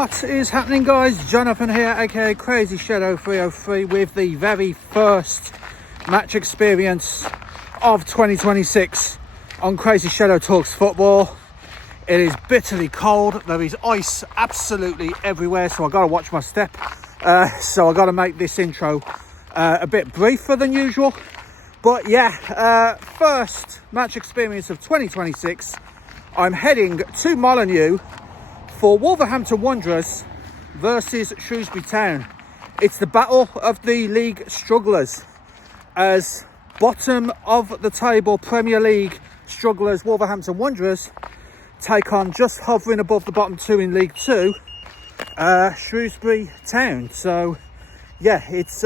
What is happening, guys? Jonathan here, aka Crazy Shadow 303, with the very first match experience of 2026 on Crazy Shadow Talks Football. It is bitterly cold. There is ice absolutely everywhere, so I've got to watch my step. So I've got to make this intro a bit briefer than usual. But yeah, first match experience of 2026. I'm heading to Molineux for Wolverhampton Wanderers versus Shrewsbury Town. It's the battle of the league strugglers, as bottom of the table Premier League strugglers Wolverhampton Wanderers take on, just hovering above the bottom two in League Two, Shrewsbury Town. So yeah, it's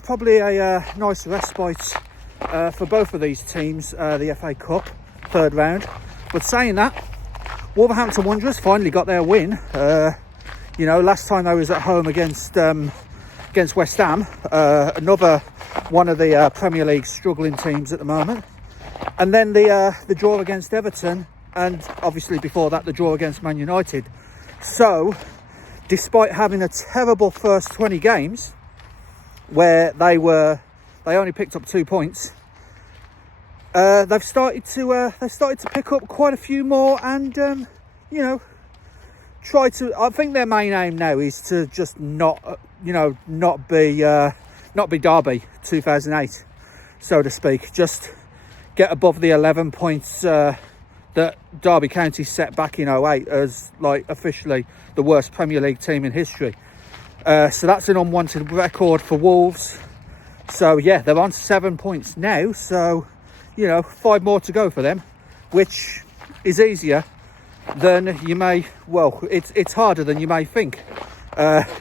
probably a nice respite for both of these teams, the FA Cup third round. But saying that, Wolverhampton Wanderers finally got their win. You know, last time they was at home against West Ham, another one of the Premier League struggling teams at the moment. And then the draw against Everton, and obviously before that the draw against Man United. So, despite having a terrible first 20 games, where they only picked up 2 points, they've started to pick up quite a few more, and you know, try to. I think their main aim now is to just not be Derby 2008, so to speak. Just get above the 11 points that Derby County set back in 08 as like officially the worst Premier League team in history. So that's an unwanted record for Wolves. So yeah, they're on 7 points now. So, you know, 5 more to go for them, which is easier than you may. Well, it's harder than you may think,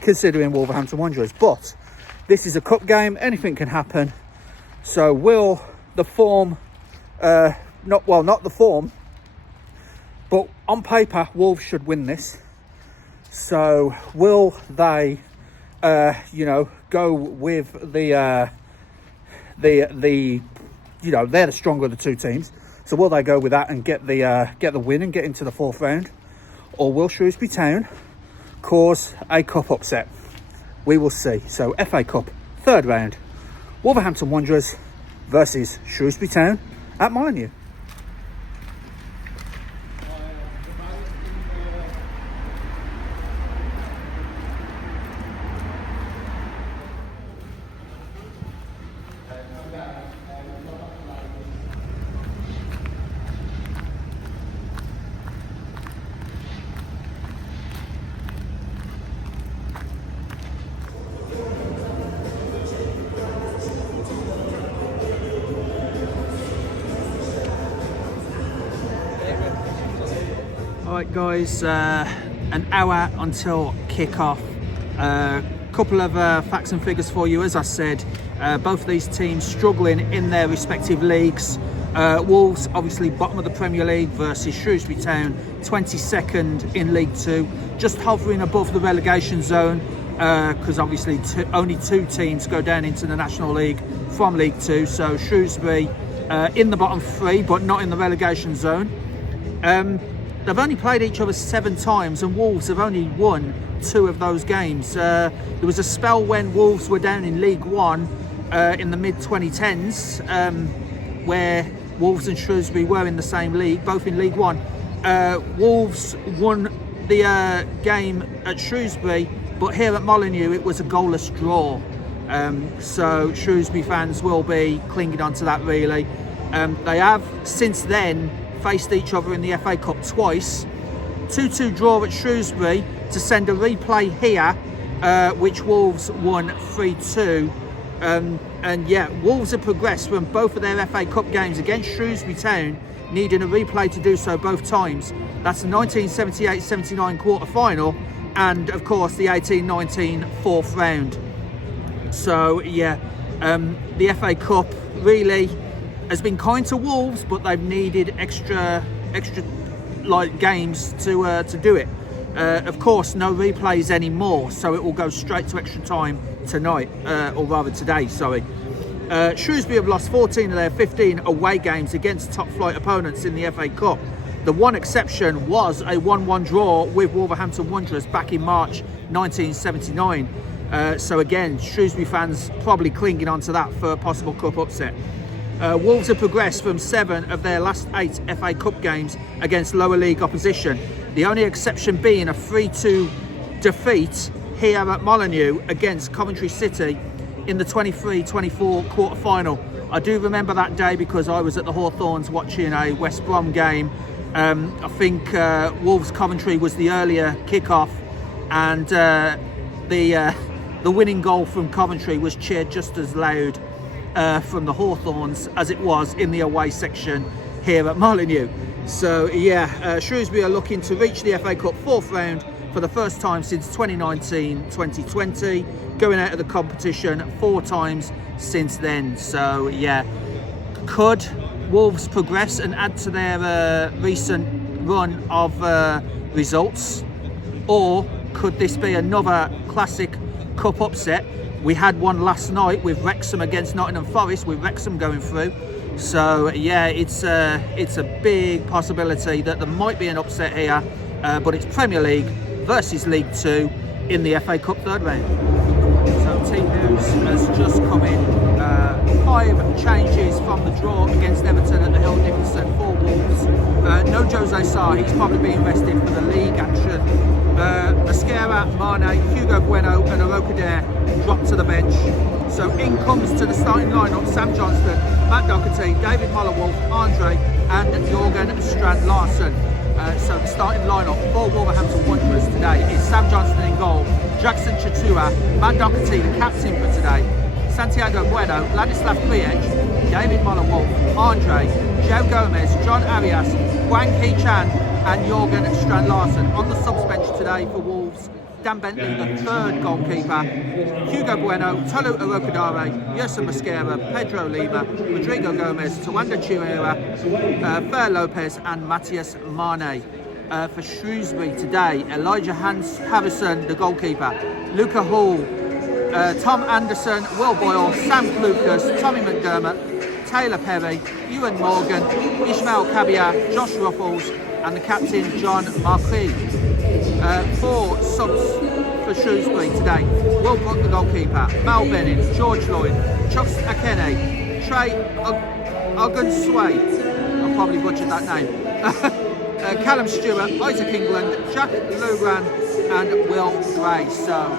considering Wolverhampton Wanderers. But this is a cup game; anything can happen. So will the form, not the form, but on paper, Wolves should win this. So will they, go with the you know, they're the stronger of the two teams. So will they go with that and get the win and get into the fourth round? Or will Shrewsbury Town cause a cup upset? We will see. So FA Cup, third round. Wolverhampton Wanderers versus Shrewsbury Town at Molineux. Alright guys, an hour until kick-off. Couple of facts and figures for you. As I said, both of these teams struggling in their respective leagues. Wolves obviously bottom of the Premier League versus Shrewsbury Town 22nd in League 2, just hovering above the relegation zone, because obviously only 2 teams go down into the National League from League 2. So Shrewsbury in the bottom 3 but not in the relegation zone. They've only played each other 7 times, and Wolves have only won 2 of those games. There was a spell when Wolves were down in League 1 in the mid-2010s, where Wolves and Shrewsbury were in the same league, both in League 1. Wolves won the game at Shrewsbury, but here at Molineux it was a goalless draw. So Shrewsbury fans will be clinging on to that really. They have since then faced each other in the FA Cup twice. 2-2 draw at Shrewsbury to send a replay here, which Wolves won 3-2. And yeah, Wolves have progressed from both of their FA Cup games against Shrewsbury Town, needing a replay to do so both times. That's the 1978-79 quarter-final, and of course the 18-19 fourth round. So yeah, the FA Cup really has been kind to Wolves, but they've needed extra like games to do it. Of course, no replays anymore, so it will go straight to extra time tonight, or rather today, sorry. Shrewsbury have lost 14 of their 15 away games against top flight opponents in the FA Cup. The one exception was a 1-1 draw with Wolverhampton Wanderers back in March 1979. So again, Shrewsbury fans probably clinging on to that for a possible cup upset. Wolves have progressed from 7 of their last 8 FA Cup games against lower league opposition. The only exception being a 3-2 defeat here at Molineux against Coventry City in the 23-24 quarter-final. I do remember that day because I was at the Hawthorns watching a West Brom game. I think Wolves Coventry was the earlier kick-off, and the winning goal from Coventry was cheered just as loud from the Hawthorns as it was in the away section here at Molineux. So yeah, Shrewsbury are looking to reach the FA Cup 4th round for the first time since 2019-2020, going out of the competition 4 times since then. So yeah, could Wolves progress and add to their recent run of results, or could this be another classic cup upset? We had one last night with Wrexham against Nottingham Forest, with Wrexham going through. So yeah, it's a big possibility that there might be an upset here, but it's Premier League versus League 2 in the FA Cup 3rd round. So team news has just come in. 5 changes from the draw against Everton at the Hill Nicholson for Wolves. No Jose Sarr, he's probably being rested for the league action. Mascara, Mane, Hugo Bueno and Arokadere dropped to the bench. So in comes to the starting lineup Sam Johnston, Matt Doherty, David Mollowolf, Andre and Jorgen Strand Larsen. So the starting lineup for Wolverhampton Wanderers today is Sam Johnston in goal, Jackson Chatua, Matt Doherty the captain for today, Santiago Bueno, Ladislav Kriech, David Mollowolf, Andre, Joe Gomez, John Arias, Wang Hee-chan and Jorgen Strand Larsen. On the subs bench today for Wolves, Dan Bentley, the 3rd goalkeeper, Hugo Bueno, Tolu Arokadere, Yerson Mosquera, Pedro Lima, Rodrigo Gomez, Tawanda Chirera, Fer Lopez and Matthias Mane. For Shrewsbury today, Elijah Harrison, the goalkeeper, Luca Hall, Tom Anderson, Will Boyle, Sam Lucas, Tommy McDermott, Taylor Perry, Ewan Morgan, Ishmael Kabia, Josh Ruffles and the captain John Marquis. 4 subs for Shrewsbury today: Will Brook the goalkeeper, Mal Benning, George Lloyd, Chucks Akene, Trey Ogunsway, I probably butchered that name, Callum Stewart, Isaac England, Jack Lugran and Will Gray. So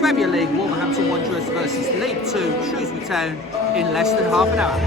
Premier League Wolverhampton Wanderers versus League 2 Shrewsbury Town in less than half an hour.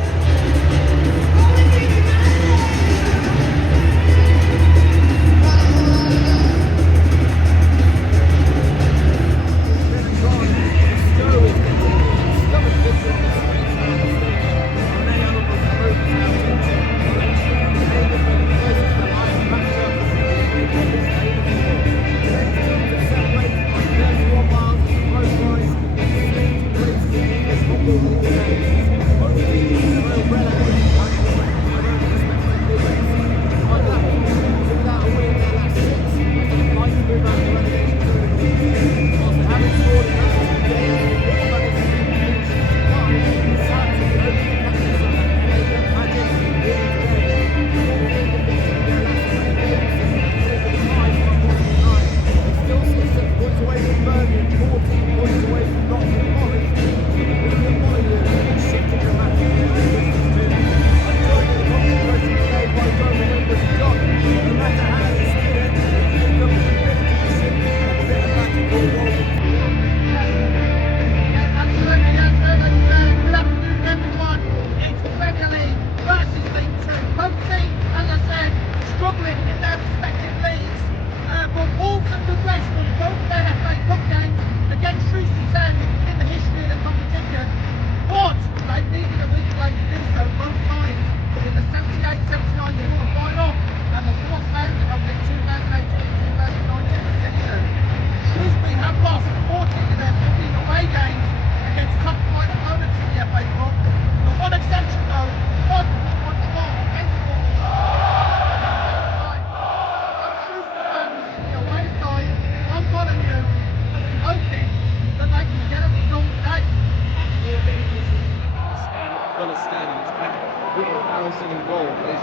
goal is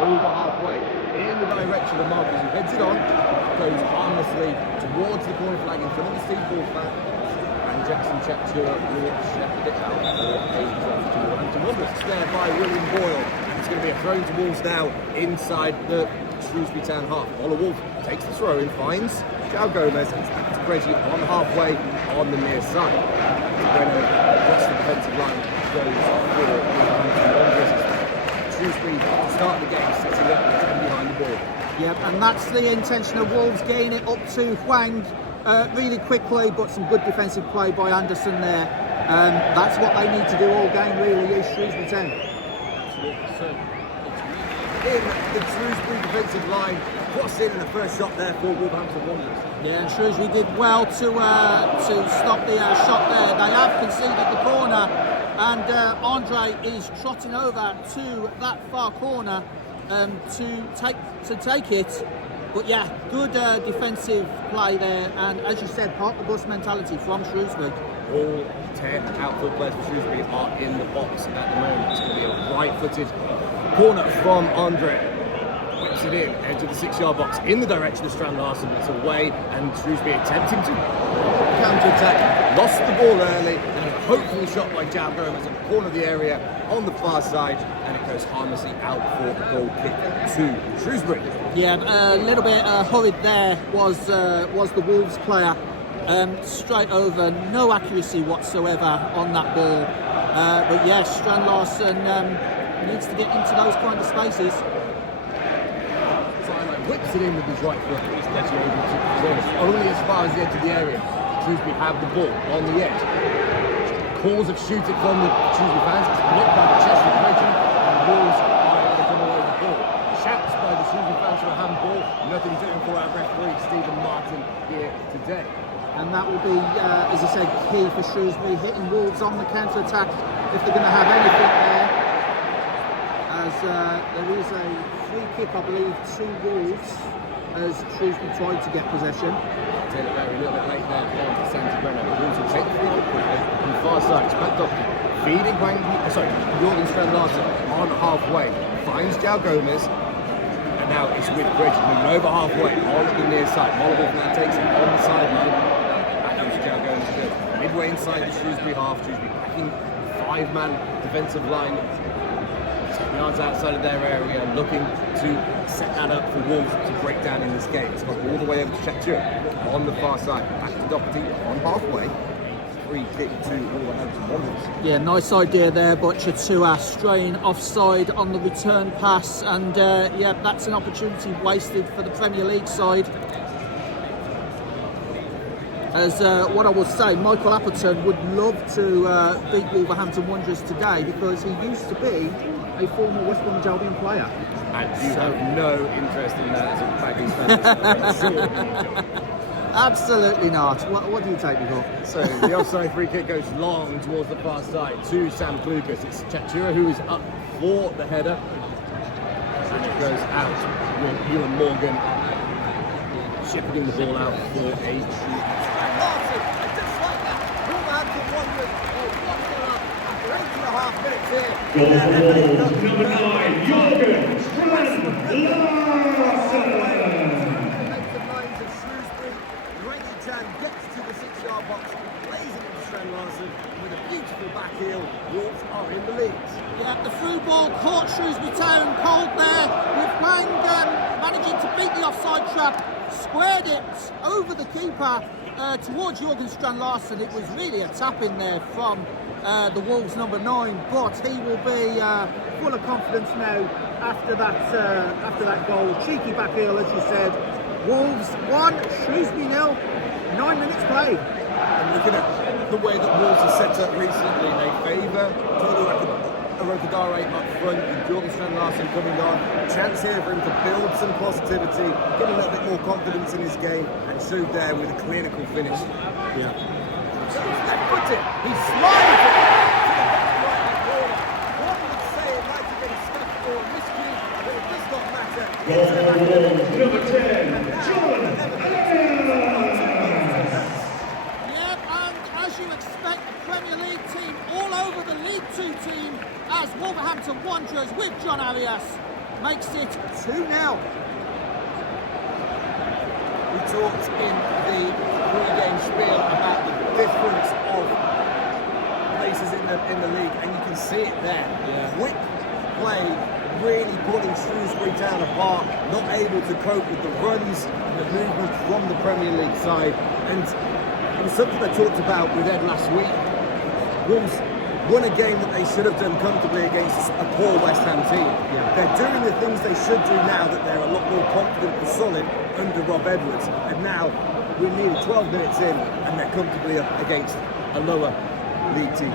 over halfway in the direction of Marcus, who heads it on, goes harmlessly towards the corner flag in front of the Steve Ball fan, and Jackson Chaptura will shepherd it out for a goal to Wolverhampton Wanderers. It's there by William Boyle. It's going to be a throw to Wolves now inside the Shrewsbury Town half. Ola Wolf takes the throw in, finds João Gomez. It's back to Reggie on halfway on the near side. Brenner across the defensive line goes for Wolverhampton Wanderers. Shrewsbury start the game setting up and behind the ball. Yep, and that's the intention of Wolves, getting it up to Hwang really quickly, but some good defensive play by Anderson there. That's what they need to do all game, really, is Shrewsbury Town. In the Shrewsbury defensive line, cross in the first shot there for Wolverhampton Wanderers. Yeah, and Shrewsbury did well to stop the shot there. They have conceded the corner, and Andre is trotting over to that far corner to take it. But yeah, good defensive play there, and as you said, park the bus mentality from Shrewsbury. All 10 outfield players for Shrewsbury are in the box at the moment. It's going to be a right-footed corner from Andre. Whips it in, edge of the 6-yard box, in the direction of Strand Larsen. It's away, and Shrewsbury attempting to counter-attack. Lost the ball early, and hopefully shot by João Gomez at the corner of the area on the far side, and it goes harmlessly out for a goal kick to Shrewsbury. Yeah, a little bit hurried there was the Wolves player. Straight over, no accuracy whatsoever on that ball. But yes, Strand Larsen needs to get into those kind of spaces. Whips it in with his right foot. He's getting over to Jones, only as far as the edge of the area. Shrewsbury have the ball on the edge. Calls of shoot it from the Shrewsbury fans. It's blocked by the chest of Reggie. And Wolves are able to come away with the ball. Shouts by the Shrewsbury fans for a handball. Nothing doing for our referee, Stephen Martin, here today. And that will be, as I said, key for Shrewsbury, hitting Wolves on the counter-attack if they're going to have anything there. As there is a free kick, I believe, to Wolves as Shrewsbury tried to get possession. Taylor Berry a little bit late there on Santi Brenner. Wolves will take the free kick quickly on the far side. It's back up. Feeding Jordan Strand Larsen on halfway. Finds João Gomez. And now it's with Reggie moving over halfway on the near side. Molineux now takes it on the sideline. Midway inside the Shrewsbury half, Shrewsbury backing 5-man defensive line, 10 yards outside of their area, looking to set that up for Wolves to break down in this game. It's gone all the way over to Chaptura on the far side, back to Doherty on halfway. Free kick to Wolverhampton Wanderers. Yeah, nice idea there, but Chaptura straying offside on the return pass, and yeah, that's an opportunity wasted for the Premier League side. As what I will say, Michael Appleton would love to beat Wolverhampton Wanderers today because he used to be a former West Bromwich Albion player. And you have no interest in that as a Baggies fan. Absolutely not. What do you take me for? So the offside free kick goes long towards the far side to Sam Klukas. It's Chaptura who is up for the header. And it goes out with Ewan Morgan shepherding the ball out for a Goal number 9, Jorgen Strand Larsen. Reggie Chan gets to the 6-yard box, plays it into Strand Larsen with a beautiful back heel. Wolves are in the lead. Yeah, the through ball caught Shrewsbury Town cold there, with Hwang managing to beat the offside trap, squared it over the keeper towards Jorgen Strand Larsen. It was really a tap in there from the Wolves number 9, but he will be full of confidence now after that goal. Cheeky back heel, as you said. Wolves 1, Shrewsbury 0, 9 minutes played. And looking at the way that Wolves are set up recently, they favour Arokodare up front with Jorgen Strand Larsen coming on. Chance here for him to build some positivity, get a little bit more confidence in his game, and show there with a clinical finish. Yeah. He's sliding it to the right-hand corner. One would say it might have been stuck or miscued, but it does not matter. Number 10, John Ellis. Yeah, and as you expect, the Premier League team all over the League 2 team as Wolverhampton Wolverhampton Wanderers with John Arias makes it 2-0. We talked in the pre-game spiel about the difference of places in the league, and you can see it there. Yeah. Quick play, really putting Shrewsbury Town apart, not able to cope with the runs and the movement from the Premier League side. And it was something I talked about with Ed last week. Wolves won a game that they should have done comfortably against a poor West Ham team. Yeah. They're doing the things they should do now that they're a lot more confident and solid under Rob Edwards. And now we're nearly 12 minutes in and they're comfortably up against a lower league team.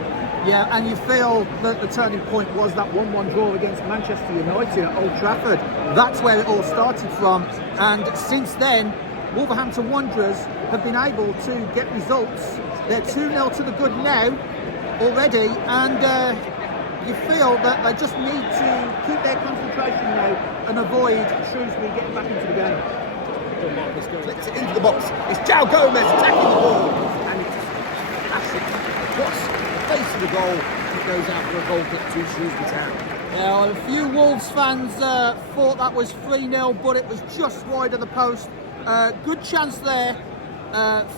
Yeah, and you feel that the turning point was that 1-1 draw against Manchester United at Old Trafford. That's where it all started from. And since then, Wolverhampton Wanderers have been able to get results. They're 2-0 to the good now already, and you feel that they just need to keep their concentration now and avoid Shrewsbury getting back into the game. Flicks it into the box. It's João Gomez attacking the ball, and it's classic across the face of the goal. It goes out for a goal kick to Shrewsbury Town. Yeah, well, a few Wolves fans thought that was 3-0, but it was just wide of the post. Good chance there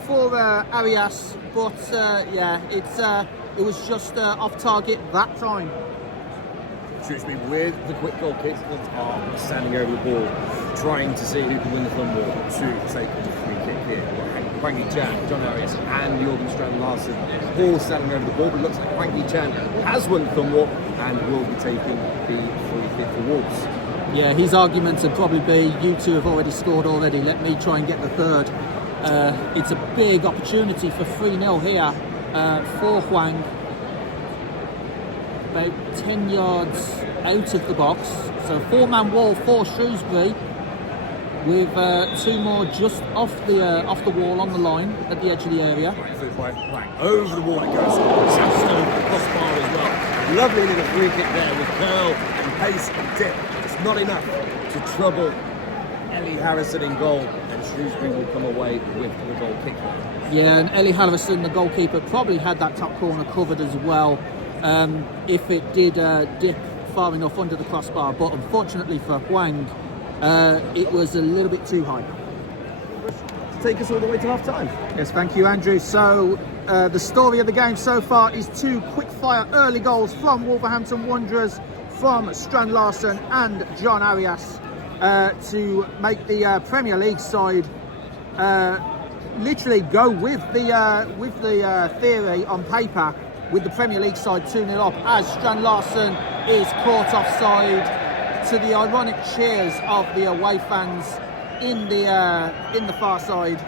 for Arias, but yeah, it was just off target that time. Shrewsbury with the quick goal kick are standing over the ball, trying to see who can win the thumb ball to take the free kick here. Frankie Chan, John Arias and Jorgen Strand Larsen all standing over the ball, but it looks like Frankie Chan has won the thumb ball and will be taking the free kick for Wolves. Yeah, his argument would probably be, you two have already scored already, let me try and get the third. It's a big opportunity for 3-0 here for Hwang. About 10 yards out of the box. So 4-man wall for Shrewsbury, with two more just off the wall on the line at the edge of the area. Over the wall it goes. Sandstone crossbar as well. Lovely little free kick there with curl and pace and dip. It's not enough to trouble Ellie Harrison in goal, and Shrewsbury will come away with the goal kick. Yeah, and Ellie Harrison, the goalkeeper, probably had that top corner covered as well, if it did dip far enough under the crossbar, but unfortunately for Hwang, it was a little bit too high. Take us all the way to half time. Yes, thank you, Andrew. So the story of the game so far is two quick-fire early goals from Wolverhampton Wanderers, from Strand Larsen and John Arias, to make the Premier League side literally go with the theory on paper, with the Premier League side 2-0 up, as Strand Larsen is caught offside, to the ironic cheers of the away fans in the far side.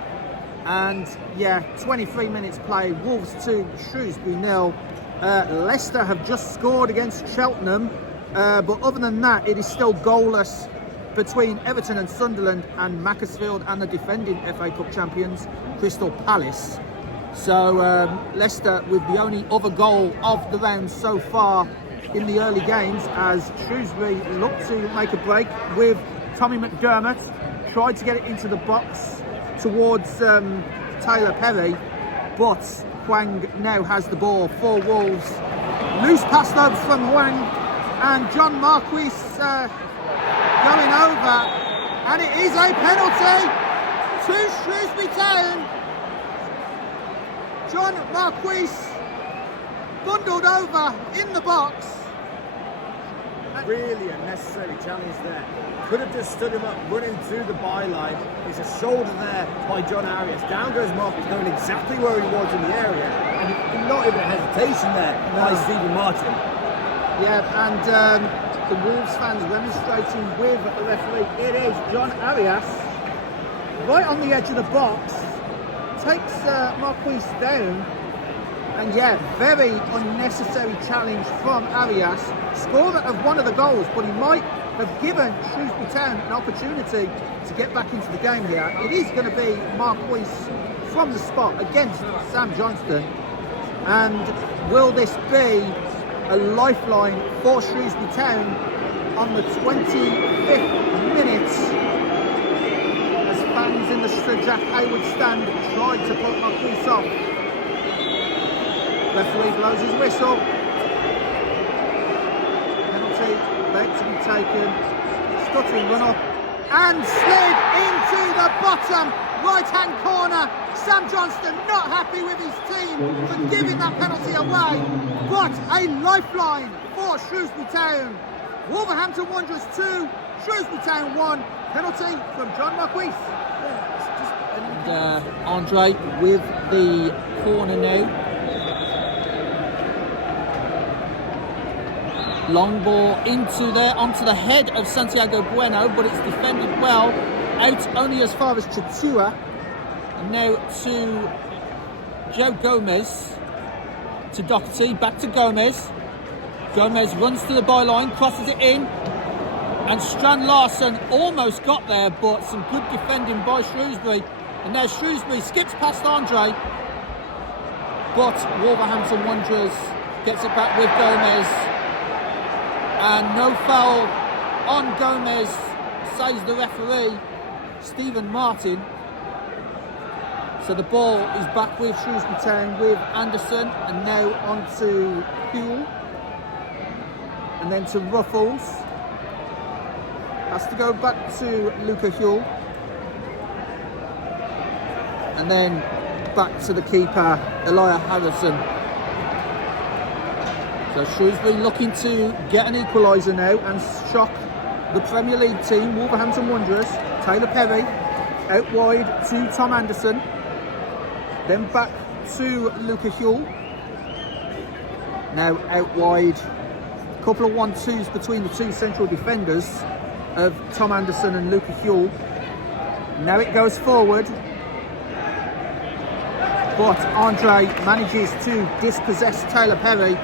And yeah, 23 minutes play, Wolves 2, Shrewsbury 0. Leicester have just scored against Cheltenham, but other than that, it is still goalless between Everton and Sunderland, and Macclesfield and the defending FA Cup champions Crystal Palace. So Leicester with the only other goal of the round so far in the early games, as Shrewsbury look to make a break with Tommy McDermott, tried to get it into the box towards Taylor Perry, but Hwang now has the ball for Wolves. Loose pass though from Hwang, and John Marquis going over, and it is a penalty to Shrewsbury Town. John Marquis bundled over in the box. Really unnecessary challenge there. Could have just stood him up, running through the byline. There's a shoulder there by John Arias. Down goes Marquis, knowing exactly where he was in the area, and not even a hesitation there by Stephen Martin. Yeah, and the Wolves fans demonstrating with the referee. It is John Arias right on the edge of the box, takes Marquis down, and yeah, very unnecessary challenge from Arias, scorer of one of the goals, but he might have given Shrewsbury Town an opportunity to get back into the game here. It is going to be Marquis from the spot against Sam Johnston, and will this be a lifeline for Shrewsbury Town on the 25th minute, as fans in the Sir Jack Hayward stand tried to put Marquis off. Referee blows his whistle. Penalty meant to be taken. Stuttering run up and slid into the bottom right-hand corner. Sam Johnston not happy with his team for giving that penalty away, but a lifeline for Shrewsbury Town. Wolverhampton Wanderers 2, Shrewsbury Town 1. Penalty from John Marquis. And Andre with the corner now. Long ball into there, onto the head of Santiago Bueno, but it's defended well. Out only as far as Chatua. And now to Joe Gomez. To Doherty, back to Gomez. Gomez runs to the byline, crosses it in. And Strand Larson almost got there, but some good defending by Shrewsbury. And now Shrewsbury skips past Andre. But Wolverhampton Wanderers gets it back with Gomez. And no foul on Gomez, says the referee, Stephen Martin. So the ball is back with Shrewsbury Town with Anderson, and now on to Huell. And then to Ruffles. Has to go back to Luca Huell. And then back to the keeper, Elijah Harrison. So Shrewsbury looking to get an equaliser now and shock the Premier League team, Wolverhampton Wanderers. Taylor Perry out wide to Tom Anderson. Then back to Luca Huell. Now out wide. A couple of 1-2s between the two central defenders of Tom Anderson and Luca Huell. Now it goes forward. But Andre manages to dispossess Taylor Perry.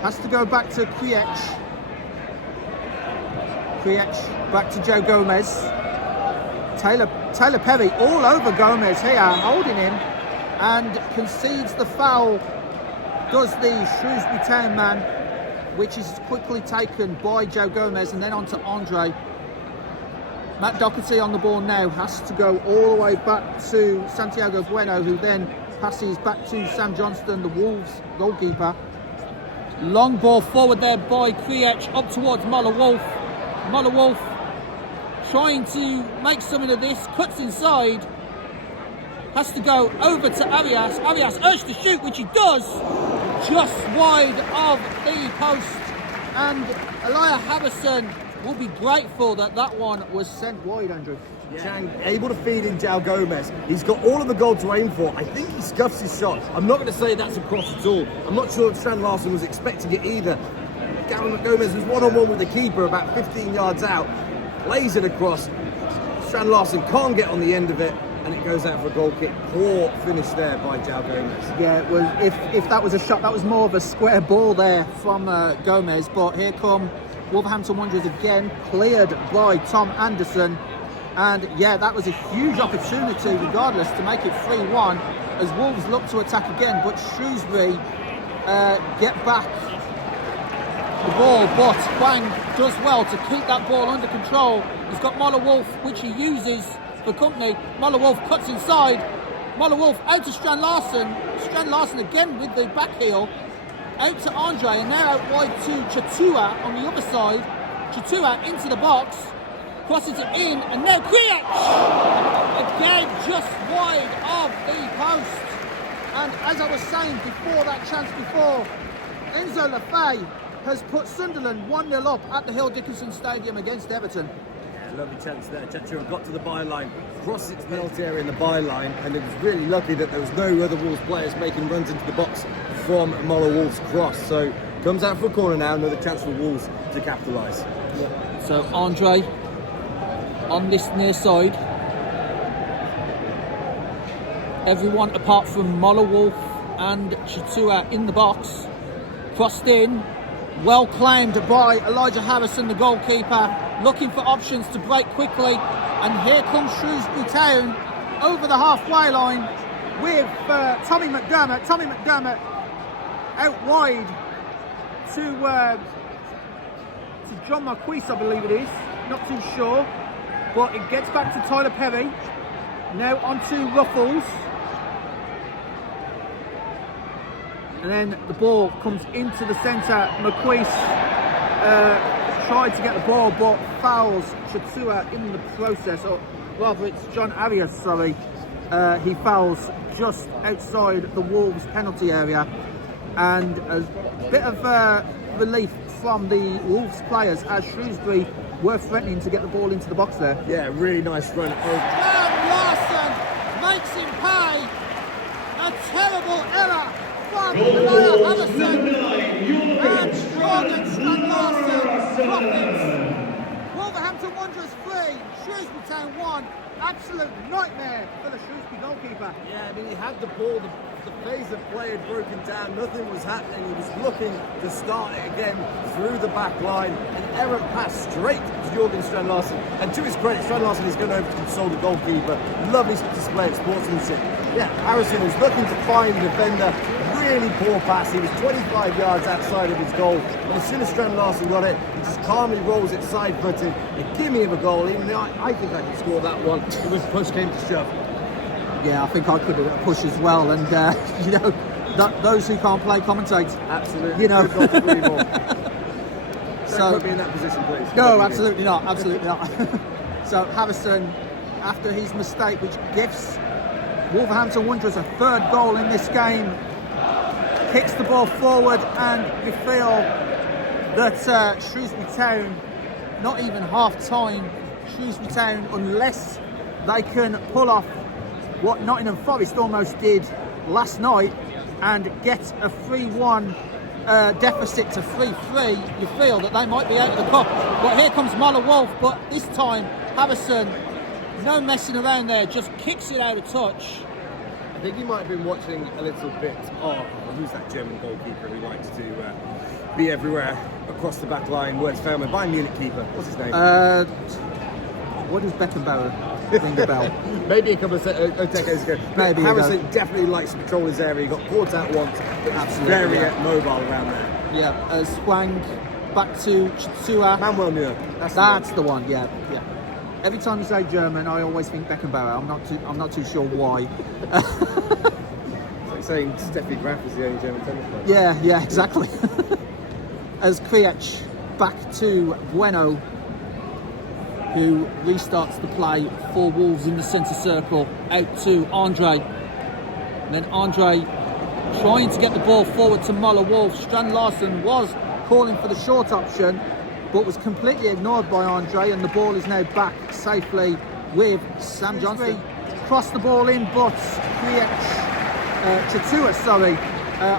Has to go back to Kriech. Kriech back to Joe Gomez. Taylor Perry all over Gomez here, holding him, and concedes the foul. Does the Shrewsbury Town man, which is quickly taken by Joe Gomez, and then on to Andre. Matt Doherty on the ball now, has to go all the way back to Santiago Bueno, who then passes back to Sam Johnston, the Wolves goalkeeper. Long ball forward there by Kriech, up towards Muller Wolf. Muller Wolf trying to make something of this, cuts inside. Has to go over to Arias. Arias urged to shoot, which he does, just wide of the post. And Elijah Harrison will be grateful that that one was sent wide, Andrew. Chang able to feed in Joe Gomez. He's got all of the goal to aim for. I think he scuffs his shot. I'm not going to say that's a cross at all. I'm not sure if Strand Larson was expecting it either. Gavin Gomez was one-on-one with the keeper about 15 yards out. Lays it across. Strand Larson can't get on the end of it, and it goes out for a goal kick. Poor finish there by Joe Gomez. Yeah, it was, if that was a shot, that was more of a square ball there from Gomez. But here come Wolverhampton Wanderers again, cleared by Tom Anderson. And yeah, that was a huge opportunity regardless to make it 3-1 as Wolves look to attack again, but Shrewsbury get back the ball, but Wang does well to keep that ball under control. He's got Muller Wolf, which he uses for company. Muller Wolf cuts inside. Muller Wolf out to Strand Larson. Strand Larson again with the back heel. Out to Andre, and now out wide to Chatua on the other side. Chatua into the box. Crosses it in, and now Kriech! Again, just wide of the post. And as I was saying before that chance before, Enzo Lafay has put Sunderland 1-0 up at the Hill Dickinson Stadium against Everton. Yeah, lovely chance there. Chatua got to the byline, crossed its penalty area in the byline, and it was really lucky that there was no other Wolves players making runs into the box from Muller Wolves' cross. So comes out for a corner now, another chance for Wolves to capitalise. Yeah. So Andre on this near side. Everyone apart from Muller Wolf and Chatua in the box. Crossed in, well claimed by Elijah Harrison, the goalkeeper, looking for options to break quickly. And here comes Shrewsbury Town over the halfway line with Tommy McDermott. Tommy McDermott out wide to John Marquis, I believe it is. Not too sure. But it gets back to Tyler Perry. Now onto Ruffles. And then the ball comes into the centre. Marquis tried to get the ball but fouls Chatua in the process, or rather it's John Arias, sorry. He fouls just outside the Wolves penalty area, and a bit of relief from the Wolves players as Shrewsbury were threatening to get the ball into the box there. Yeah, really nice run. Larson makes him pay. A terrible error from Elias Allison. And Jordan Larson profits. Wolverhampton Wanderers 3, Shrewsbury Town 1. Absolute nightmare for the Shrewsbury goalkeeper. Yeah, I mean, he had the ball, the phase of play had broken down, nothing was happening. He was looking to start it again through the back line. An errant pass straight to Jorgen Strand-Larsen. And to his credit, Strand-Larsen is going over to console the goalkeeper. Lovely display of sportsmanship. Yeah, Harrison was looking to find the defender. Really poor pass. He was 25 yards outside of his goal. And as soon as Strand-Larsen got it, he just calmly rolls it side-footed. A gimme of a goal. Even though I think I could score that one. It was push came to shove. Yeah, I think I could have pushed as well. And, you know, those who can't play commentate. Absolutely. You know. Could not agree more. So, don't put me in that position, please. No, absolutely not. Absolutely not. So Harrison, after his mistake, which gives Wolverhampton Wanderers a third goal in this game, kicks the ball forward, and we feel that Shrewsbury Town, not even half time, Shrewsbury Town, unless they can pull off what Nottingham Forest almost did last night and get a 3-1 deficit to 3-3, you feel that they might be out of the cup. But here comes Muller Wolf, but this time Harrison, no messing around there, just kicks it out of touch. I think he might have been watching a little bit of who's that German goalkeeper who likes to be everywhere across the back line, where it's found, my Bayern Munich keeper. What's his name? What does Beckenbauer ring a bell? Maybe a couple of decades ago. Maybe Harrison definitely likes to control his area. He got caught out once, but he's very mobile around there. Yeah, Swang back to Chatua. Manuel Neuer. That's the one. Yeah. Every time you say German, I always think Beckenbauer. I'm not too sure why. It's like saying Steffi Graf is the only German tennis player. Yeah, exactly. As Kriech back to Bueno, who restarts the play for Wolves in the centre circle, out to Andre. And then Andre trying to get the ball forward to Muller Wolf. Strand-Larsen was calling for the short option, but was completely ignored by Andre, and the ball is now back safely with Sam Johnson. Crossed the ball in, but Chatua,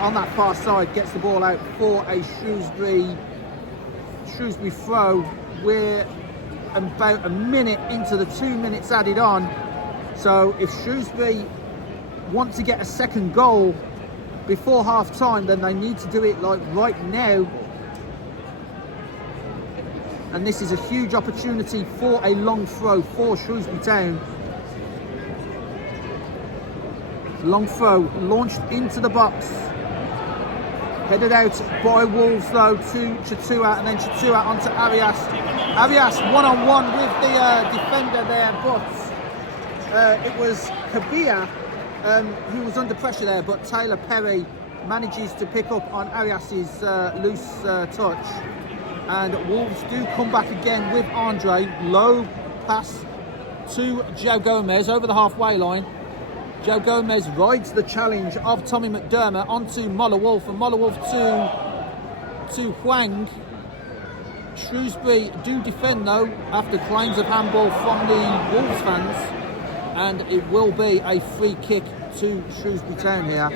on that far side, gets the ball out for a Shrewsbury throw. We're about a minute into the 2 minutes added on, so if Shrewsbury want to get a second goal before half time, then they need to do it like right now. And this is a huge opportunity for a long throw for Shrewsbury Town. Long throw launched into the box. Headed out by Wolves though to Chatua, and then Chatua onto Arias. Arias one-on-one with the defender there, but it was Kabia who was under pressure there, but Taylor Perry manages to pick up on Arias's loose touch. And Wolves do come back again with Andre. Low pass to Joe Gomez over the halfway line. Joe Gomez rides the challenge of Tommy McDermott onto Muller Wolf, and Muller Wolf to Huang. Shrewsbury do defend though after claims of handball from the Wolves fans, and it will be a free kick to Shrewsbury Town here.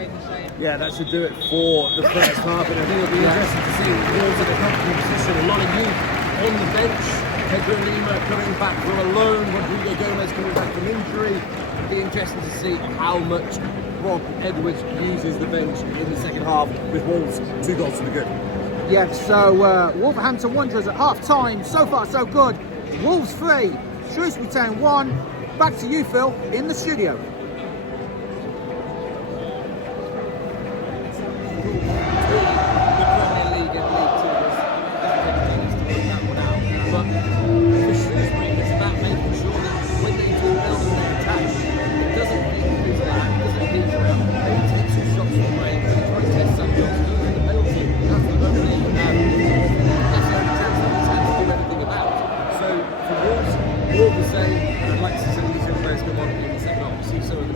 Yeah, that should do it for the first half, and I think it'll be interesting to see the Wolves in a comfortable position. A lot of youth on the bench. Pedro Lima coming back from a loan, Rodrigo Gomez coming back from injury. It'll be interesting to see how much Rob Edwards uses the bench in the second half with Wolves 2 goals to the good. Yeah, so Wolverhampton Wanderers at half time. So far, so good. Wolves 3, Shrewsbury Town 1. Back to you, Phil, in the studio.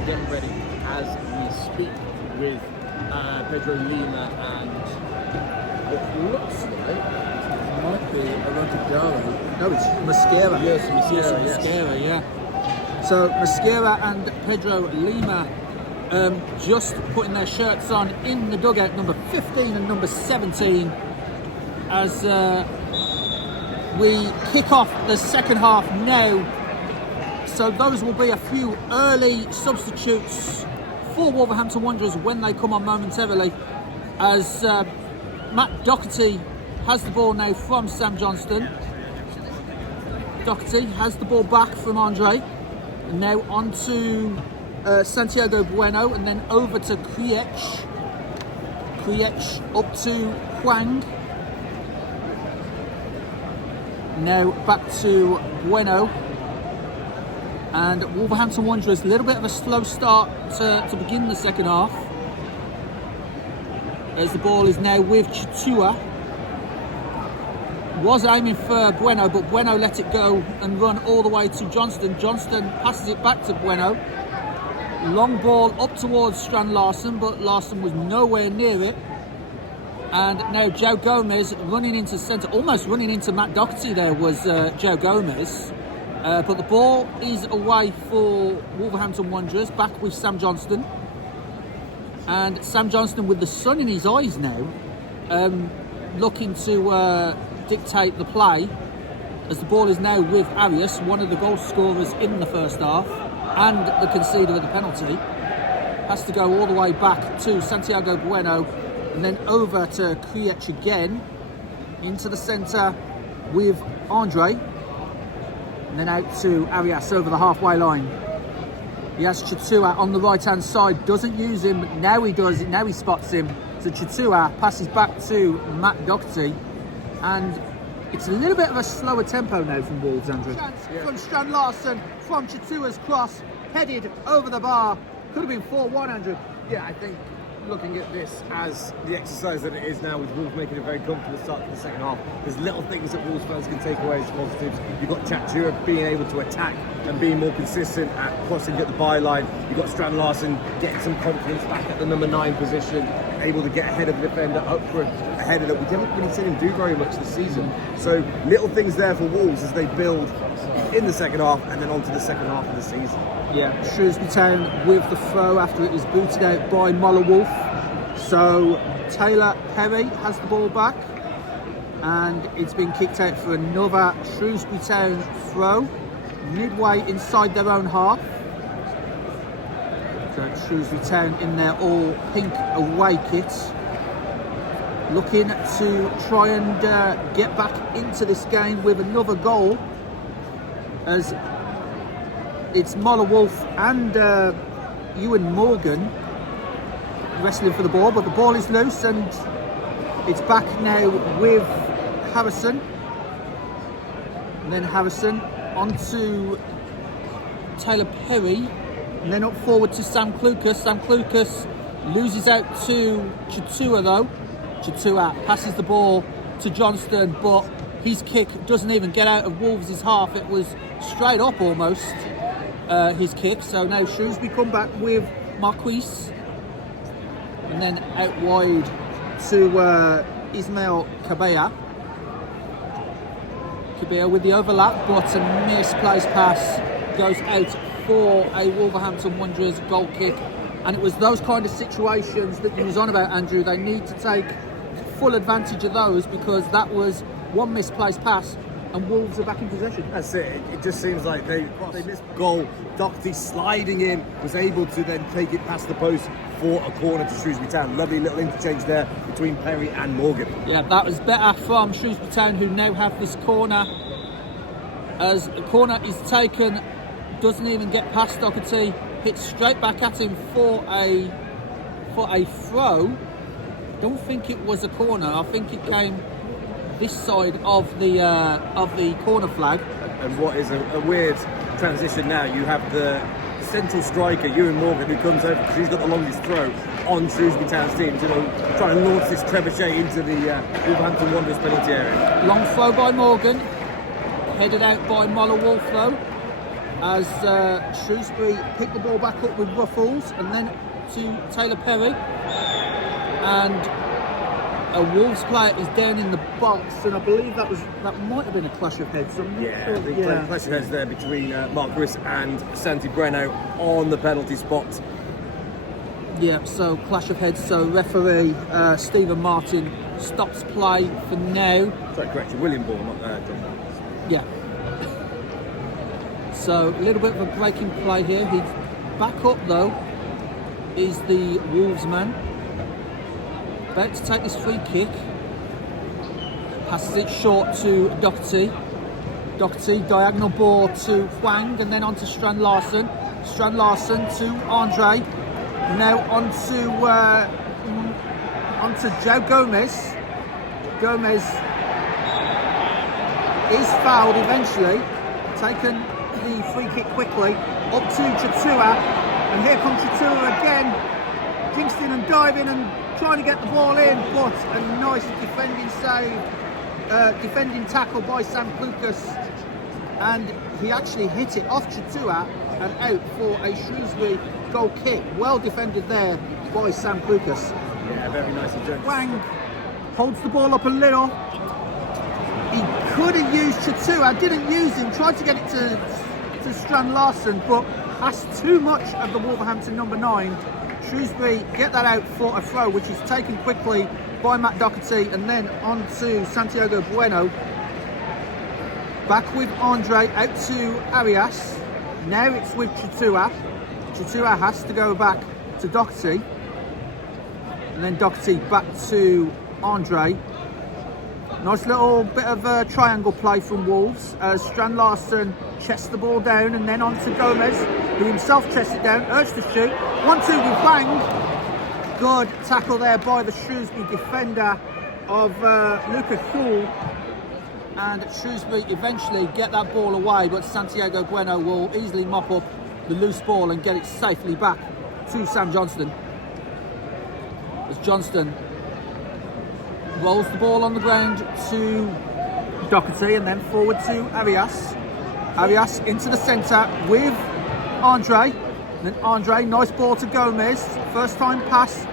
getting ready as we speak with Pedro Lima and what looks like it might be a Rontadaro. No, it's Mosquera. Yes, Mosquera, yes. Mosquera, yeah. So Mosquera and Pedro Lima just putting their shirts on in the dugout, number 15 and number 17, as we kick off the second half now. So those will be a few early substitutes for Wolverhampton Wanderers when they come on momentarily, as Matt Doherty has the ball now from Sam Johnston. Doherty has the ball back from Andre, and now on to Santiago Bueno, and then over to Kriech up to Huang. Now back to Bueno, and Wolverhampton Wanderers, a little bit of a slow start to begin the second half, as the ball is now with Chitua. Was aiming for Bueno, but Bueno let it go and run all the way to Johnston. Johnston passes it back to Bueno. Long ball up towards Strand Larson, but Larson was nowhere near it. And now Joe Gomez running into centre, almost running into Matt Doherty there was Joe Gomez. But the ball is away for Wolverhampton Wanderers, back with Sam Johnston. And Sam Johnston with the sun in his eyes now, looking to dictate the play, as the ball is now with Arias, one of the goal scorers in the first half and the conceder of the penalty. Has to go all the way back to Santiago Bueno, and then over to Kriech again, into the centre with Andre, and then out to Arias over the halfway line. He has Chitua on the right hand side, doesn't use him, but now he does, now he spots him. So Chitua passes back to Matt Doherty, and it's a little bit of a slower tempo now from Wolves, Andrew. From Strand Larson, from Chitua's cross, headed over the bar. Could have been 4-1, Andrew. Yeah, I think looking at this as the exercise that it is now, with Wolves making a very comfortable start to the second half, there's little things that Wolves fans can take away as positives. You've got Chatua being able to attack and being more consistent at crossing at the byline. You've got Strand Larson getting some confidence back at the number 9 position, able to get ahead of the defender, up for a header that we haven't really seen him do very much this season. So little things there for Wolves as they build in the second half and then on to the second half of the season. Yeah, Shrewsbury Town with the throw after it was booted out by Molineux. So Taylor Perry has the ball back, and it's been kicked out for another Shrewsbury Town throw, midway inside their own half. So Shrewsbury Town in their all pink away kit, looking to try and get back into this game with another goal, as it's Molineux and Ewan Morgan wrestling for the ball, but the ball is loose and it's back now with Harrison. And then Harrison onto Taylor Perry, and then up forward to Sam Clucas. Sam Clucas loses out to Chitua though. Chitua passes the ball to Johnston, but his kick doesn't even get out of Wolves' half. It was straight up almost, his kick. So now Shrewsbury come back with Marquise, and then out wide to Ismail Cabella. Cabella with the overlap, but a misplaced pass goes out for a Wolverhampton Wanderers goal kick. And it was those kind of situations that you was on about, Andrew. They need to take full advantage of those, because that was one misplaced pass and Wolves are back in possession. That's it. It just seems like they missed the goal. Doherty sliding in, was able to then take it past the post for a corner to Shrewsbury Town. Lovely little interchange there between Perry and Morgan. Yeah, that was better from Shrewsbury Town, who now have this corner. As the corner is taken, doesn't even get past Doherty, hits straight back at him for a throw. Don't think it was a corner. I think it came this side of the corner flag. And what is a weird transition now, you have the central striker, Ewan Morgan, who comes over because he's got the longest throw on Shrewsbury Town's team, trying to launch this trebuchet into the Wolverhampton Wanderers penalty area. Long throw by Morgan, headed out by Molineux though. as Shrewsbury picked the ball back up with Ruffles and then to Taylor Perry, and a Wolves player is down in the box, and I believe that might have been a clash of heads. I'm not Yeah, sure. I think clash of heads there between Mark Chris and Santi Breno on the penalty spot. Yeah, so clash of heads. So referee Stephen Martin stops play for now. Sorry, correction, William Ball, not John Ball. Yeah. So a little bit of a breaking play here. He's back up though. Is the Wolves man. About to take this free kick. Passes it short to Doherty. Doherty, diagonal ball to Huang, and then on to Strand Larson. Strand Larson to Andre. Now onto Joe Gomez. Gomez is fouled eventually. Taken the free kick quickly. Up to Chatua. And here comes Chatua again. Kingston and diving and trying to get the ball in, but a nice defending save, defending tackle by Sam Lucas, and he actually hit it off Chatua and out for a Shrewsbury goal kick. Well defended there by Sam Lucas. Yeah, very nicely done. Wang holds the ball up a little. He could have used Chatua, didn't use him, tried to get it to Strand Larson, but that's too much of the Wolverhampton number 9. Shrewsbury get that out for a throw, which is taken quickly by Matt Doherty, and then on to Santiago Bueno. Back with Andre, out to Arias. Now it's with Chatua. Chatua has to go back to Doherty. And then Doherty back to Andre. Nice little bit of a triangle play from Wolves as Strand Larson chests the ball down, and then on to Gomez, who himself chests it down, urged to shoot. 1-2 with Wang. Good tackle there by the Shrewsbury defender of Lucas Thule. And Shrewsbury eventually get that ball away, but Santiago Bueno will easily mop up the loose ball and get it safely back to Sam Johnston. As Johnston rolls the ball on the ground to Doherty and then forward to Arias. Arias into the centre with Andre. And then Andre, nice ball to Gomez. First time pass.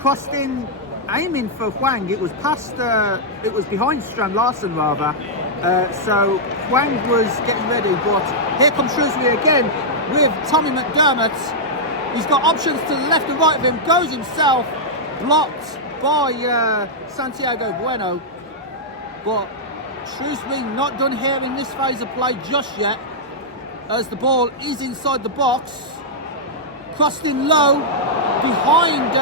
Crossed in, aiming for Huang. It was past, it was behind Strand Larson rather. So Huang was getting ready, but here comes Shrewsbury again with Tommy McDermott. He's got options to the left and right of him, goes himself, blocked by Santiago Bueno, but Shrewsbury not done here in this phase of play just yet, as the ball is inside the box, crossed in low behind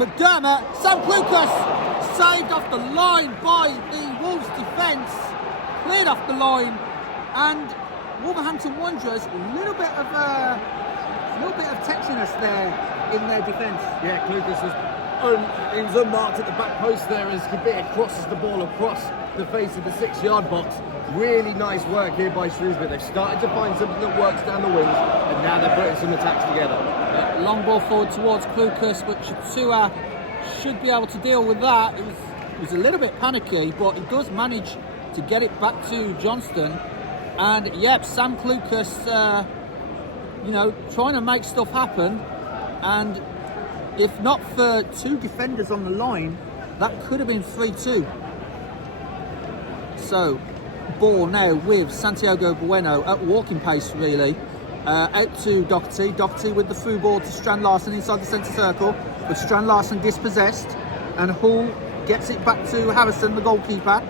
McDermott. Sam Lucas saved off the line by the Wolves defence, cleared off the line, and Wolverhampton Wanderers a little bit of tetchiness there in their defence. Yeah, Lucas was he was unmarked at the back post there as Kabir crosses the ball across the face of the 6-yard box. Really nice work here by Shrewsbury. They've started to find something that works down the wings, and now they're putting some attacks together. Long ball forward towards Lucas, but Chatua should be able to deal with that. It was a little bit panicky, but he does manage to get it back to Johnston. And yep, Sam Lucas, trying to make stuff happen, and if not for 2 defenders on the line, that could have been 3-2. So, ball now with Santiago Bueno at walking pace, really. Out to Doherty. Doherty with the through ball to Strand Larson inside the centre circle, but Strand Larson dispossessed, and Hull gets it back to Harrison, the goalkeeper.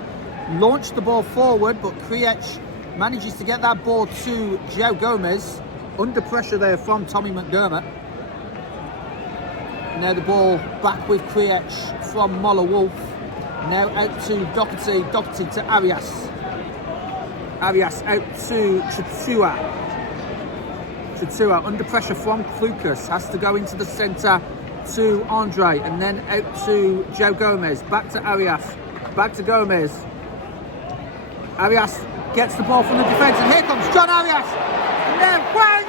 Launched the ball forward, but Kriech manages to get that ball to Joe Gomez. Under pressure there from Tommy McDermott. Now the ball back with Kriech from Moller Wolf. Now out to Doherty. Doherty to Arias. Arias out to Chatua. Chatua under pressure from Lucas. Has to go into the centre to Andre. And then out to Joe Gomez. Back to Arias. Back to Gomez. Arias gets the ball from the defence. And here comes John Arias. And then Wang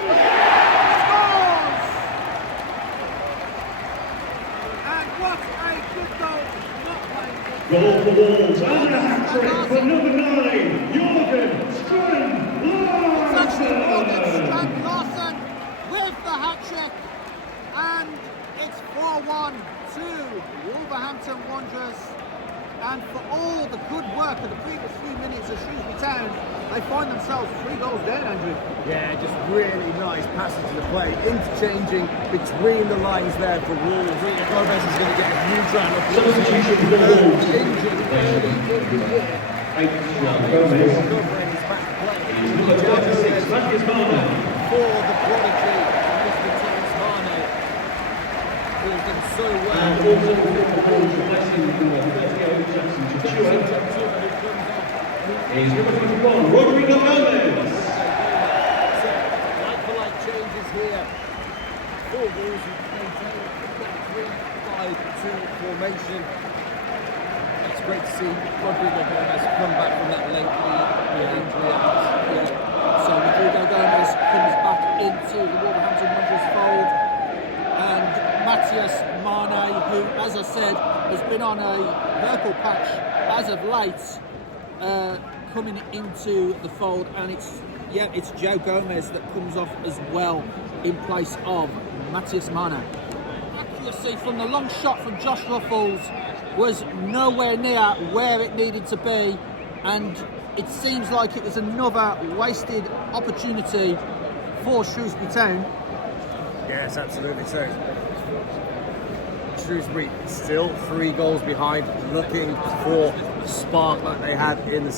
scores! And what a good goal. Goal for Wolves and a hat-trick for number 9, Jürgen Strand Larsen. themselves 3 goals there, Andrew. Yeah, just really nice passage of the play, interchanging between the lines there for Wolves. Gomez is going to get a huge round of Substitution for Wolves. injured early in the year. Gomez. He's back to play. Number 26, Matthias Marner. For the prodigy, Mr. Thomas Mane, who's done so well. And also for the proposed replacing Jackson is number 21, Rodrigo Ellis. Like-for-like changes here. 4 Wolves who maintain that 3-5-2 formation. It's great to see Rodrigo Gomez come back from that lengthy injury. So Rodrigo Gomez comes back into the Wolverhampton Wanderers fold, and Matthias Mane, who, as I said, has been on a purple patch as of late, coming into the fold, and it's Joe Gomez that comes off as well in place of Matthias Mane. Accuracy from the long shot from Josh Ruffles was nowhere near where it needed to be, and it seems like it was another wasted opportunity for Shrewsbury Town. Yes, absolutely so. Shrewsbury still 3 goals behind, looking for the spark that they had in the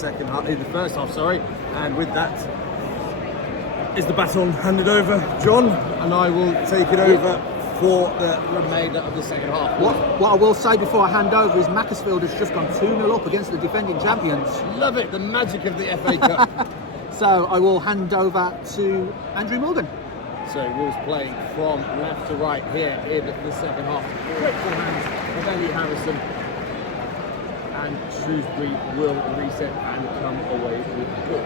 first half, and with that is the baton handed over, John, and I will take it over for the remainder of the second half. What I will say before I hand over is Macclesfield has just gone 2-0 up against the defending champions. Love it, the magic of the FA Cup. So I will hand over to Andrew Morgan. So Wolves playing from left to right here in the second half. Quick hands of Ellie Harrison. And Shrewsbury will reset and come away with the ball.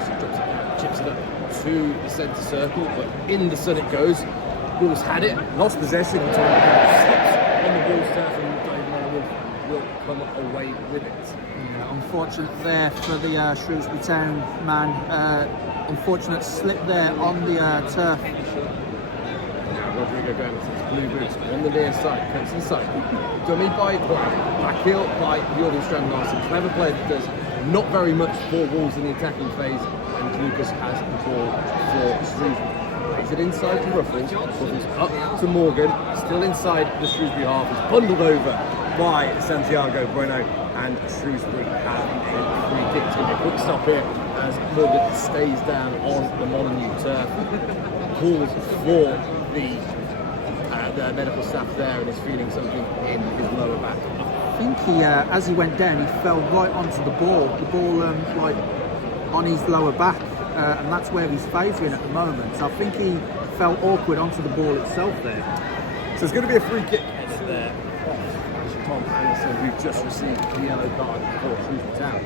She drops it, chips it up to the centre circle, but in the sun it goes. Wolves had it, lost possession on the Wolves turf, and David Molineux will come away with it. Yeah, unfortunate there for the Shrewsbury Town man. Unfortunate slip there on the turf. Now Rodrigo Gomez, his blue boots on the near side, cuts inside. Dummy by back heel by Jordan Strand-Larsen. Clever play that does not very much for Wolves in the attacking phase, and Lucas has the ball for Shrewsbury. Plays it inside to Ruffles, Ruffles up to Morgan, still inside the Shrewsbury half, is bundled over by Santiago Bueno, and Shrewsbury have a free kick. It's going to be a quick stop here as Morgan stays down on the Molineux turf, calls for the medical staff there, and is feeling something in his lower back. I think he, as he went down, he fell right onto the ball like on his lower back, and that's where he's favouring at the moment. So I think he fell awkward onto the ball itself there. So it's going to be a free kick there off Tom Anderson, who just received the yellow card for Shrewsbury Town.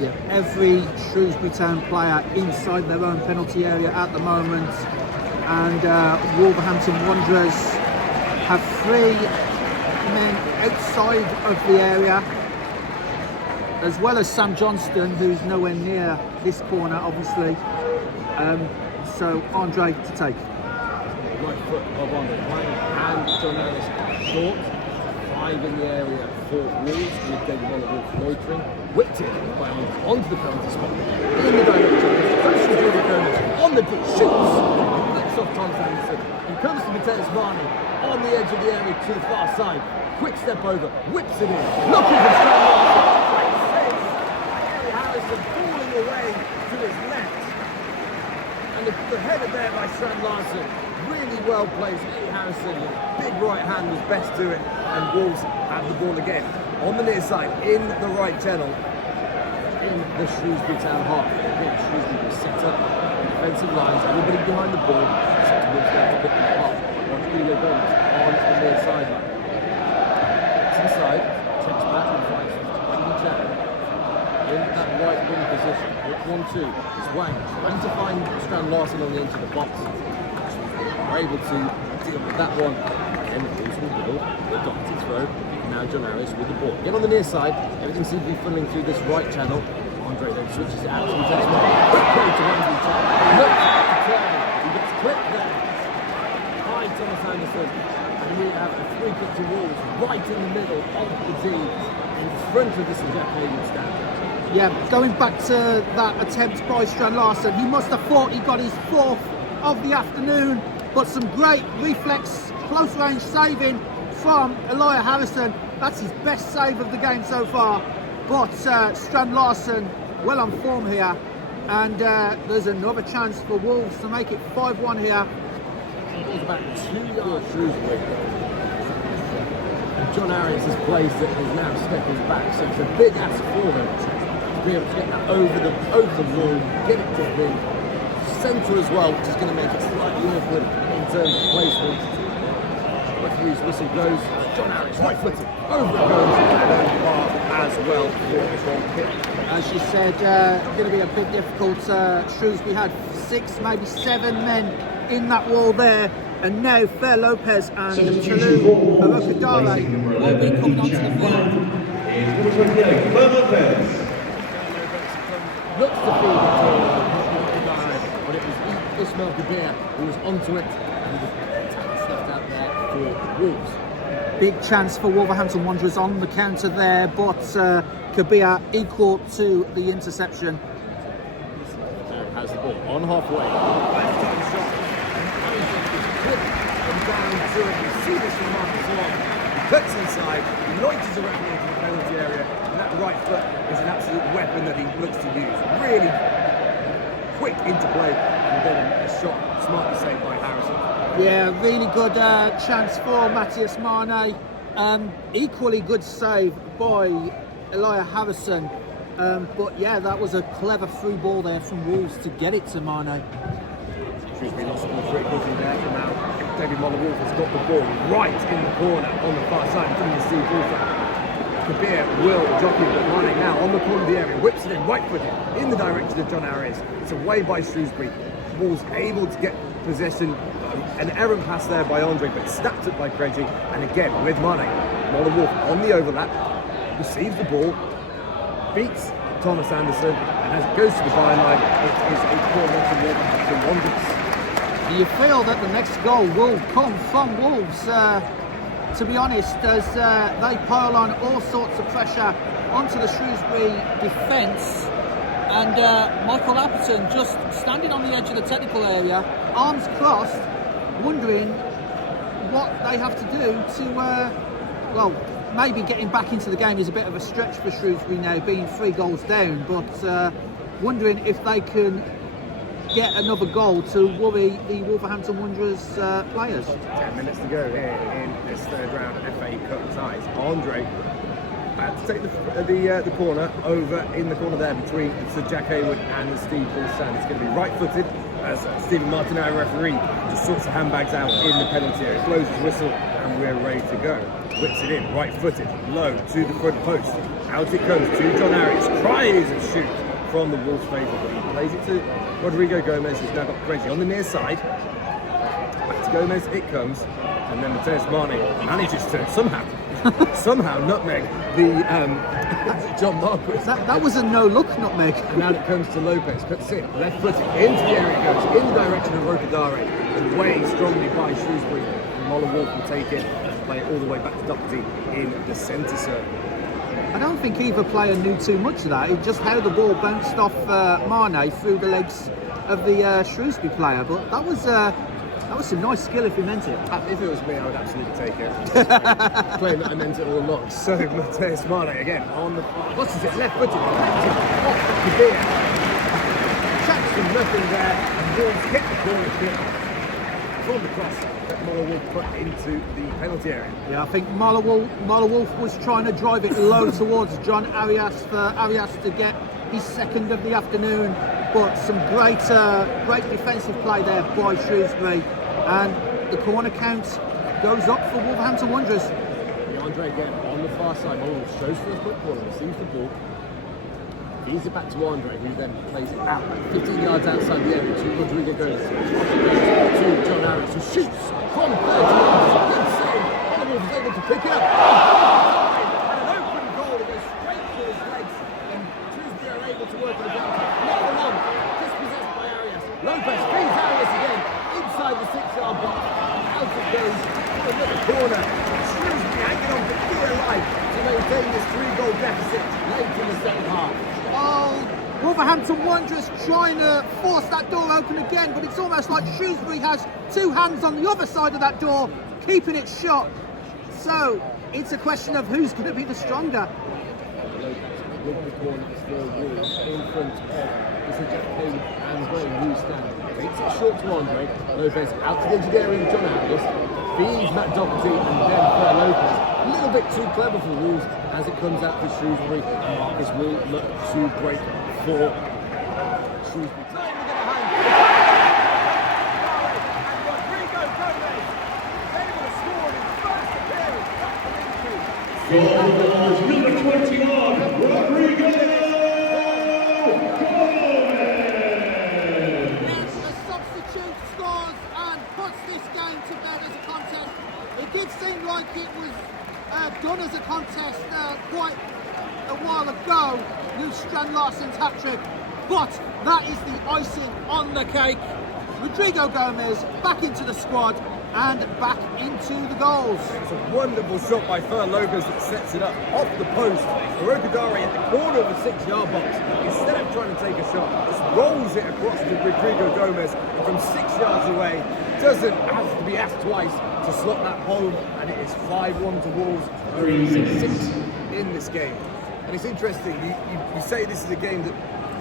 Yeah, every Shrewsbury Town player inside their own penalty area at the moment, and Wolverhampton Wanderers have 3 men outside of the area, as well as Sam Johnston, who's nowhere near this corner, obviously. So Andre to take. Right foot of Andre, and John Ellis short. 5 in the area for Wolves, with David Molineux loitering. Whipped it by Andre onto the penalty spot. In the direction of Rodrigo Gomez on the shoots. Flicks off Tom Anderson. He comes to Matthias Mane on the edge of the area to the far side. Quick step over, whips it in. Looking for Strand-Larsen. Harrison falling away to his left. And the header there by Strand-Larsen. Really well placed. Ellie Harrison, big right hand, was best to it, and Wolves have the ball again on the near side in the right channel in the Shrewsbury Town half. Again, Shrewsbury will set up defensive lines, everybody behind the ball, set to Wolves there to pick them apart. Rodrigo Gomez on the near sideline. Gets inside, checks back and finds the channel in that right wing position. 1-2. It's Wang trying to find Strand-Larsen on the edge of the box. Are able to deal with that one, and Wolves will build the dotted throw. Now John Ellis with the ball. Again on the near side, everything seems to be funneling through this right channel. Andre then switches it out to the text one. Quick play to Wembley. Looks to turn. He gets clipped there by Thomas Anderson, and we have a free kick to Wolves right in the middle of the D, in front of the St. Jack Hagan stand. Yeah, going back to that attempt by Strand Larsen, he must have thought he got his 4th of the afternoon, but some great reflex, close range saving from Elia Harrison. That's his best save of the game so far. But Strand Larsen well on form here, and there's another chance for Wolves to make it 5-1 here. It's about 2 yards Shrewsbury. And John Arias has placed it and is now stepping back, so it's a big ask for him to be able to get that over the wall, get it to him, centre as well, which is going to make it slightly awkward in terms of placement. Referee's whistle goes, John Arias right footed, over it goes, and over bar as well for the ball kick. As you said, going to be a bit difficult. Shrewsbury had 6, maybe 7 men in that wall there, and now Fair Lopez and Tulu Arokadare will be coming onto the field. Looks to feed it to but it was Ismail Kabir who was onto it, and the stuff out there for Wolves. Big chance for Wolverhampton Wanderers on the counter there, but Kabir equal to the interception. Has the ball on halfway. Left-hand shot. And down to it. You see this from Marcus Long. He cuts inside, he loiters around into the penalty area, and that right foot is an absolute weapon that he looks to use. Really quick interplay, and then a shot smartly saved by Harrison. Yeah, really good chance for Matthias Mane. Equally good save by Elia Harrison. But yeah, that was a clever through ball there from Wolves to get it to Mane. Shrewsbury lost the ball pretty quickly there, and now David Molineux has got the ball right in the corner on the far side, including the Steve Ball. Kabir will jockey, but Mane now on the corner of the area, whips it in right footed in the direction of John Arias. It's away by Shrewsbury. Wolves able to get possession. An errant pass there by Andre, but snapped it by Craigie, and again with Mane. Molineux on the overlap, receives the ball, beats Thomas Anderson, and as it goes to the byline, it is a corner to Wolverhampton Wanderers. Do you feel that the next goal will come from Wolves? To be honest, as they pile on all sorts of pressure onto the Shrewsbury defence, and Michael Appleton just standing on the edge of the technical area, arms crossed, wondering what they have to do to, maybe getting back into the game is a bit of a stretch for Shrewsbury now, being 3 goals down, but wondering if they can get another goal to worry the Wolverhampton Wanderers players. 10 minutes to go here in this third round of FA Cup ties. Andre about to take the corner over in the corner there between Sir Jack Hayward and Steve Bullsand. It's going to be right-footed as Stephen Martin, our referee, just sorts the handbags out in the penalty area, blows his whistle, and we're ready to go. Whips it in, right-footed, low to the front post. Out it comes to John Arias, tries and shoots from the Wolves' favour, but he plays it to Rodrigo Gomez, who's now got Craigie on the near side. Back to Gomez it comes, and then Matthias Mane manages to somehow nutmeg the John Marquis. That was a no-look nutmeg. And now it comes to Lopez, cuts in, left footed, into the area it goes, in the direction of Rokadare, and way strongly by Shrewsbury. And Molineux will take it and play it all the way back to Doherty in the centre circle. I don't think either player knew too much of that. It just how the ball bounced off Mane through the legs of the Shrewsbury player. But that was some nice skill if he meant it. If it was me, I would absolutely take it. Claim that I meant it all along. So Matthias Mane again on the what's it? Left footed, off Kabir. Checks from nothing there, and Wolves hit the corner kick from the cross that Molineux put into the penalty area. Yeah, I think Molineux was trying to drive it low towards John Arias for Arias to get his 2nd of the afternoon, but some great defensive play there by Shrewsbury, and the corner count goes up for Wolverhampton Wanderers. Andre again on the far side. Molineux shows for the quick corner, receives the ball. Feeds it back to Andre, who then plays it out 15 yards outside the area to Rodrigo Gomez. To John Arias, who shoots from 30 yards. Good save. Molineux is able to pick it up. And an open goal that goes straight to his legs. And Shrewsbury are able to work it again. Not for long. Dispossessed by Arias. Lopez feeds Arias again inside the 6-yard box. Out it goes for another corner. Shrewsbury hanging on for dear life to maintain this 3-goal deficit late in the second half. Oh, Wolverhampton Wanderers trying to force that door open again, but it's almost like Shrewsbury has two hands on the other side of that door, keeping it shut. So it's a question of who's going to be the stronger. With the corner, it's the Wolves in front of the Switch and Molineux stand. Takes it short to Andre. Lopez out to the edge of the area with John Ellis. Feeds Matt Doherty and then for Lopez. A little bit too clever for Wolves as it comes out for Shrewsbury. And Marcus will look to break for Shrewsbury. Goal number 21, Rodrigo The substitute scores and puts this game to bed as a contest. It did seem like it was done as a contest quite a while ago, Strand Larsen's hat-trick, but that is the icing on the cake. Rodrigo Gomez back into the squad and back into the goals. It's a wonderful shot by Fer Lopez that sets it up off the post. Rokadari at the corner of the 6-yard box. Instead of trying to take a shot, just rolls it across to Rodrigo Gomez from 6 yards away. Doesn't have to be asked twice to slot that home, and it is 5-1 to Wolves. 3-6 in this game. And it's interesting, you say this is a game that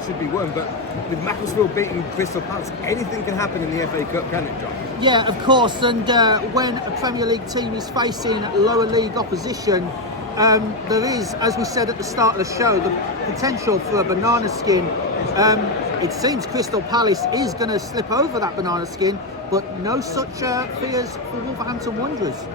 should be won, but with Macclesfield beating Crystal Palace, anything can happen in the FA Cup, can it, John? Yeah, of course, and when a Premier League team is facing lower league opposition, there is, as we said at the start of the show, the potential for a banana skin. It seems Crystal Palace is going to slip over that banana skin, but no such fears for Wolverhampton Wanderers.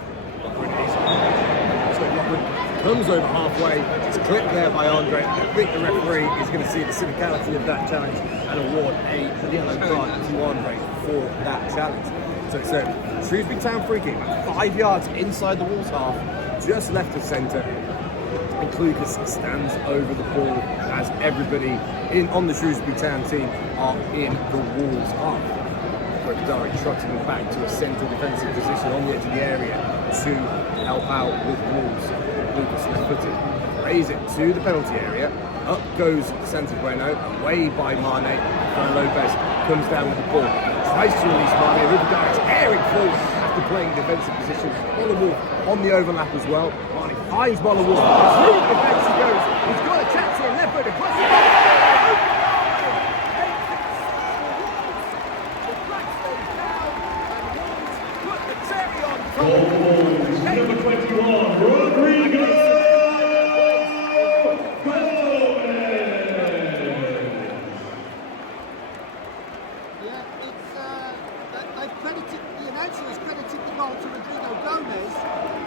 Comes over halfway, it's clipped there by Andre. I think the referee is going to see the cynicality of that challenge and award a yellow card to Andre for that challenge. So it's a Shrewsbury Town free kick, 5 yards inside the Wolves half, just left of centre. And Clucas stands over the ball as everybody on the Shrewsbury Town team are in the Wolves half. Dari trotting back to a central defensive position on the edge of the area to help out with Wolves. Lucas left-footed, raise it to the penalty area. Up goes Santa Bueno, away by Mane. Fer Lopez comes down with the ball, tries to release Mane. Rubidari's airing through after playing defensive position. Molineux on the overlap as well. Mane finds Molineux. Through the defence he goes. He's got a chance here, left-footed. number 21, Rodrigo Yeah, they've credited, the announcer has credited the goal to Rodrigo Gomez.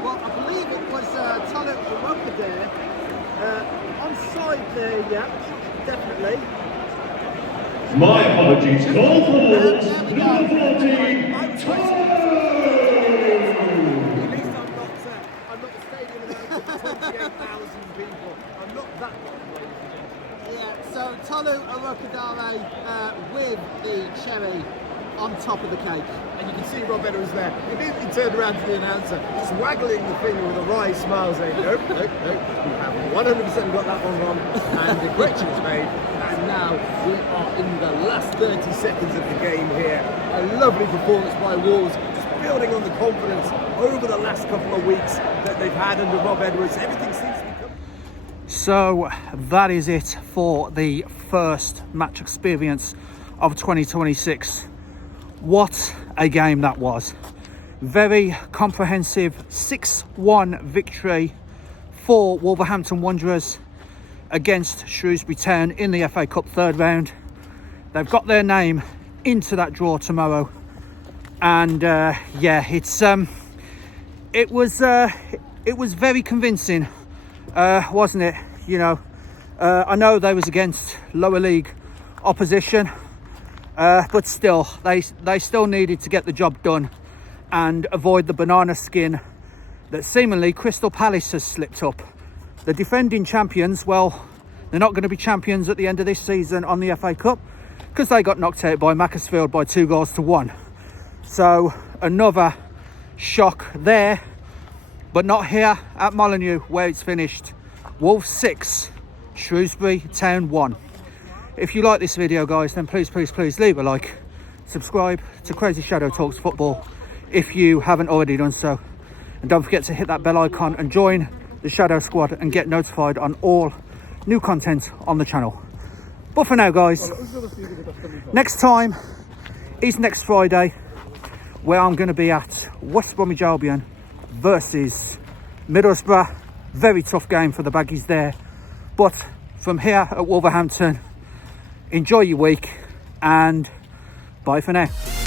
Well, I believe it was Tolu Iwoka there. Onside there, yeah, definitely. My apologies, goal for Wolves, number 14, Tolu. I'm not the stadium announcement for 28,000 people. I'm not that long. Yeah, so Tolu Iwoka with the cherry on top of the cake. And you can see Rob Edwards there. He immediately turned around to the announcer, just waggling the finger with a wry smile, saying, nope, nope, nope. You have 100% got that one wrong. And the correction is made. And now we are in the last 30 seconds of the game here. A lovely performance by Wolves, just building on the confidence over the last couple of weeks that they've had under Rob Edwards. Everything seems to be coming. So that is it for the first match experience of 2026. What a game that was. Very comprehensive 6-1 victory for Wolverhampton Wanderers against Shrewsbury Town in the FA Cup third round. They've got their name into that draw tomorrow, and yeah, it was very convincing, wasn't it? You know, I know they was against lower league opposition, but still they still needed to get the job done and avoid the banana skin that seemingly Crystal Palace has slipped up. The defending champions, well, they're not going to be champions at the end of this season on the FA Cup because they got knocked out by Macclesfield by 2-1. So another shock there, but not here at Molineux where it's finished. Wolves 6, Shrewsbury Town 1. If you like this video, guys, then please leave a like, subscribe to Crazy Shadow Talks Football if you haven't already done so, and don't forget to hit that bell icon and join the Shadow Squad and get notified on all new content on the channel. But for now, guys, next time is next Friday, where I'm going to be at West Bromwich Albion versus Middlesbrough. Very tough game for the Baggies there. But from here at Wolverhampton, enjoy your week and bye for now.